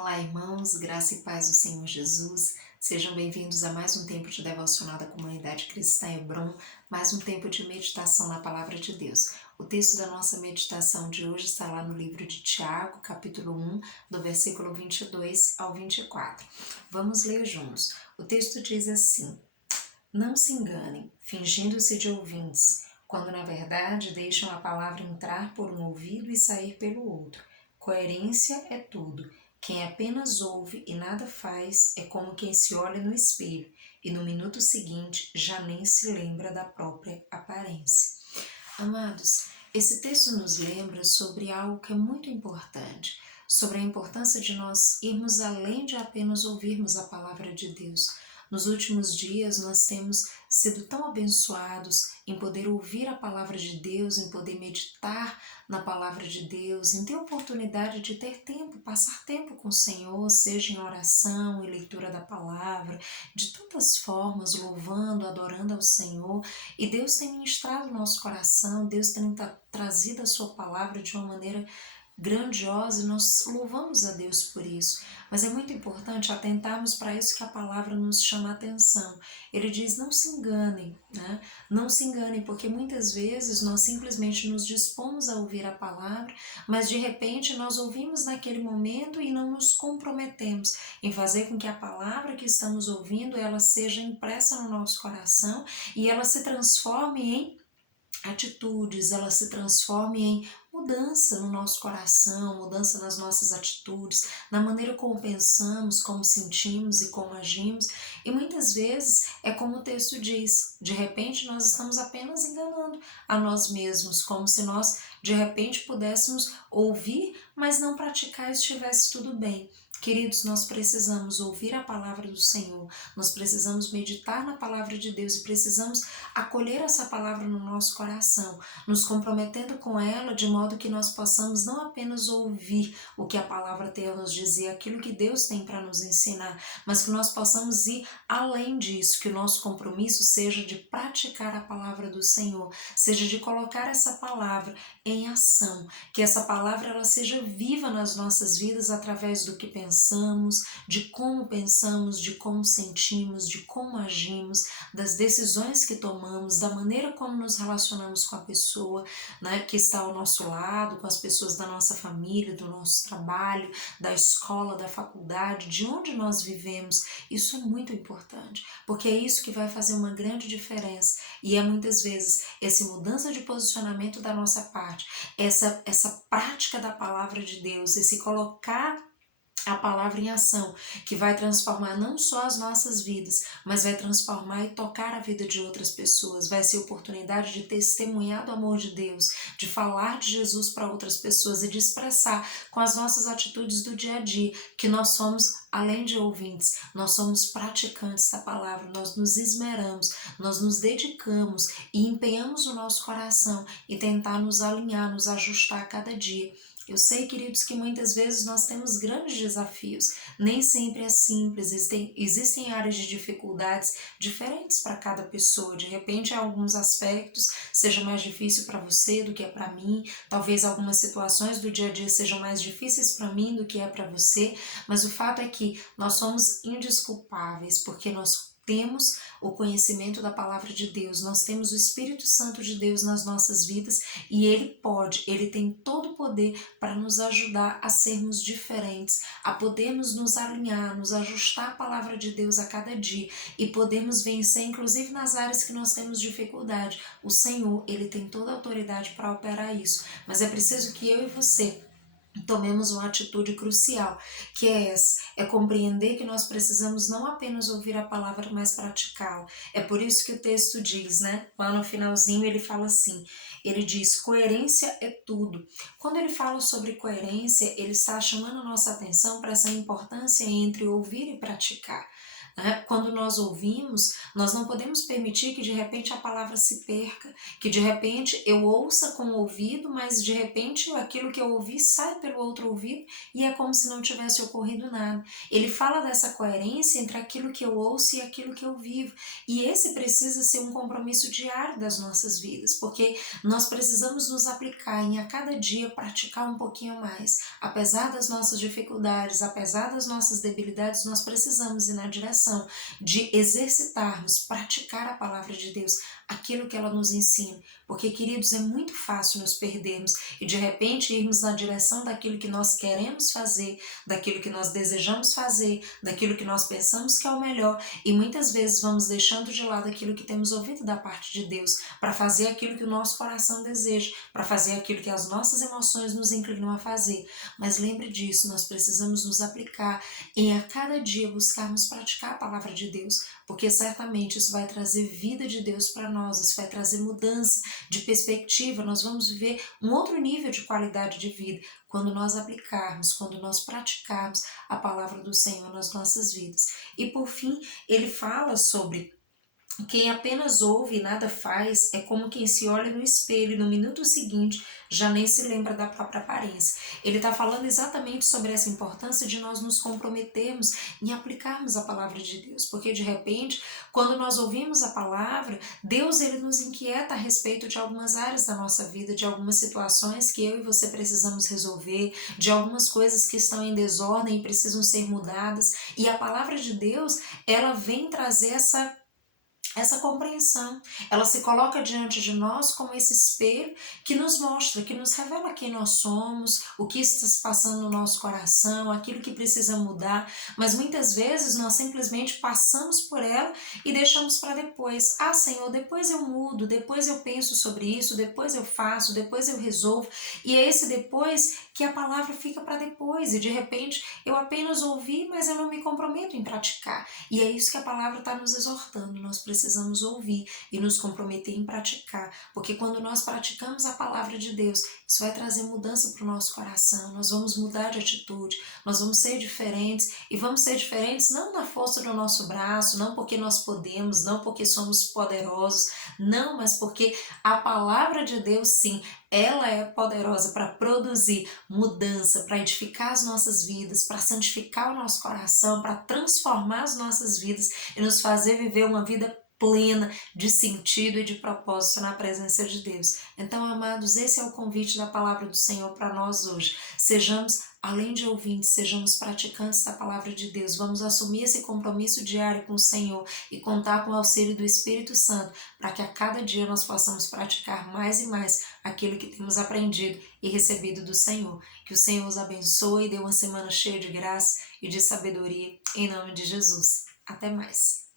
Olá, irmãos, graça e paz do Senhor Jesus. Sejam bem-vindos a mais um tempo de devocional da comunidade cristã Hebron, mais um tempo de meditação na palavra de Deus. O texto da nossa meditação de hoje está lá no livro de Tiago, capítulo 1, do versículo 22 ao 24. Vamos ler juntos. O texto diz assim: Não se enganem, fingindo-se de ouvintes, quando na verdade deixam a palavra entrar por um ouvido e sair pelo outro. Coerência é tudo. Quem apenas ouve e nada faz é como quem se olha no espelho e no minuto seguinte já nem se lembra da própria aparência. Amados, esse texto nos lembra sobre algo que é muito importante, sobre a importância de nós irmos além de apenas ouvirmos a palavra de Deus. Nos últimos dias nós temos sido tão abençoados em poder ouvir a palavra de Deus, em poder meditar na palavra de Deus, em ter oportunidade de ter tempo, passar tempo com o Senhor, seja em oração e leitura da palavra, de tantas formas, louvando, adorando ao Senhor. E Deus tem ministrado o nosso coração, Deus tem trazido a sua palavra de uma maneira grandiosa e nós louvamos a Deus por isso. Mas é muito importante atentarmos para isso que a palavra nos chama a atenção. Ele diz: não se enganem, né? Não se enganem, porque muitas vezes nós simplesmente nos dispomos a ouvir a palavra, mas de repente nós ouvimos naquele momento e não nos comprometemos em fazer com que a palavra que estamos ouvindo ela seja impressa no nosso coração e ela se transforme em atitudes, ela se transforme em mudança no nosso coração, mudança nas nossas atitudes, na maneira como pensamos, como sentimos e como agimos. E muitas vezes é como o texto diz, de repente nós estamos apenas enganando a nós mesmos, como se nós de repente pudéssemos ouvir, mas não praticar e estivesse tudo bem. Queridos, nós precisamos ouvir a palavra do Senhor, nós precisamos meditar na palavra de Deus e precisamos acolher essa palavra no nosso coração, nos comprometendo com ela de modo que nós possamos não apenas ouvir o que a palavra tem a nos dizer, aquilo que Deus tem para nos ensinar, mas que nós possamos ir além disso, que o nosso compromisso seja de praticar a palavra do Senhor, seja de colocar essa palavra em ação, que essa palavra ela seja viva nas nossas vidas através do que pensamos, de como sentimos, de como agimos, das decisões que tomamos, da maneira como nos relacionamos com a pessoa, né, que está ao nosso lado, com as pessoas da nossa família, do nosso trabalho, da escola, da faculdade, de onde nós vivemos. Isso é muito importante, porque é isso que vai fazer uma grande diferença. E é muitas vezes essa mudança de posicionamento da nossa parte, essa prática da palavra de Deus, esse colocar a palavra em ação, que vai transformar não só as nossas vidas, mas vai transformar e tocar a vida de outras pessoas, vai ser oportunidade de testemunhar do amor de Deus, de falar de Jesus para outras pessoas e de expressar com as nossas atitudes do dia a dia que nós somos, além de ouvintes, nós somos praticantes da palavra, nós nos esmeramos, nós nos dedicamos e empenhamos o nosso coração e tentar nos alinhar, nos ajustar a cada dia. Eu sei, queridos, que muitas vezes nós temos grandes desafios, nem sempre é simples, existem áreas de dificuldades diferentes para cada pessoa. De repente, em alguns aspectos seja mais difícil para você do que é para mim, talvez algumas situações do dia a dia sejam mais difíceis para mim do que é para você, mas o fato é que nós somos indesculpáveis, porque nós temos o conhecimento da palavra de Deus, nós temos o Espírito Santo de Deus nas nossas vidas e ele tem todo o poder para nos ajudar a sermos diferentes, a podermos nos alinhar, nos ajustar à palavra de Deus a cada dia e podermos vencer, inclusive nas áreas que nós temos dificuldade. O Senhor, ele tem toda a autoridade para operar isso, mas é preciso que eu e você tomemos uma atitude crucial, que é essa, é compreender que nós precisamos não apenas ouvir a palavra, mas praticá-la. É por isso que o texto diz, né? Lá no finalzinho ele fala assim, ele diz, coerência é tudo. Quando ele fala sobre coerência, ele está chamando a nossa atenção para essa importância entre ouvir e praticar. né? Quando nós ouvimos, nós não podemos permitir que de repente a palavra se perca, que de repente eu ouça com o ouvido, mas de repente aquilo que eu ouvi sai pelo outro ouvido e é como se não tivesse ocorrido nada. Ele fala dessa coerência entre aquilo que eu ouço e aquilo que eu vivo. E esse precisa ser um compromisso diário das nossas vidas, porque nós precisamos nos aplicar em a cada dia praticar um pouquinho mais. Apesar das nossas dificuldades, apesar das nossas debilidades, nós precisamos ir na direção de exercitarmos, praticar a palavra de Deus, aquilo que ela nos ensina. Porque, queridos, é muito fácil nos perdermos e de repente irmos na direção daquilo que nós queremos fazer, daquilo que nós desejamos fazer, daquilo que nós pensamos que é o melhor, e muitas vezes vamos deixando de lado aquilo que temos ouvido da parte de Deus para fazer aquilo que o nosso coração deseja, para fazer aquilo que as nossas emoções nos inclinam a fazer. Mas lembre disso, nós precisamos nos aplicar em a cada dia buscarmos praticar a palavra de Deus, porque certamente isso vai trazer vida de Deus para nós, isso vai trazer mudança de perspectiva, nós vamos viver um outro nível de qualidade de vida quando nós aplicarmos, quando nós praticarmos a palavra do Senhor nas nossas vidas. E por fim, ele fala sobre quem apenas ouve e nada faz é como quem se olha no espelho e no minuto seguinte já nem se lembra da própria aparência. Ele está falando exatamente sobre essa importância de nós nos comprometermos em aplicarmos a palavra de Deus, porque de repente, quando nós ouvimos a palavra, Deus ele nos inquieta a respeito de algumas áreas da nossa vida, de algumas situações que eu e você precisamos resolver, de algumas coisas que estão em desordem e precisam ser mudadas, e a palavra de Deus, ela vem trazer essa compreensão. Ela se coloca diante de nós como esse espelho que nos mostra, que nos revela quem nós somos, o que está se passando no nosso coração, aquilo que precisa mudar, mas muitas vezes nós simplesmente passamos por ela e deixamos para depois. Ah, Senhor, depois eu mudo, depois eu penso sobre isso, depois eu faço, depois eu resolvo, e é esse depois que a palavra fica para depois, e de repente eu apenas ouvi, mas eu não me comprometo em praticar, e é isso que a palavra está nos exortando. Nós precisamos ouvir e nos comprometer em praticar, porque quando nós praticamos a palavra de Deus, isso vai trazer mudança para o nosso coração, nós vamos mudar de atitude, nós vamos ser diferentes, e vamos ser diferentes não na força do nosso braço, não porque nós podemos, não porque somos poderosos, não, mas porque a palavra de Deus, sim, ela é poderosa para produzir mudança, para edificar as nossas vidas, para santificar o nosso coração, para transformar as nossas vidas e nos fazer viver uma vida plena de sentido e de propósito na presença de Deus. Então, amados, esse é o convite da palavra do Senhor para nós hoje. Sejamos, além de ouvintes, sejamos praticantes da palavra de Deus. Vamos assumir esse compromisso diário com o Senhor e contar com o auxílio do Espírito Santo para que a cada dia nós possamos praticar mais e mais aquilo que temos aprendido e recebido do Senhor. Que o Senhor os abençoe e dê uma semana cheia de graça e de sabedoria, em nome de Jesus. Até mais.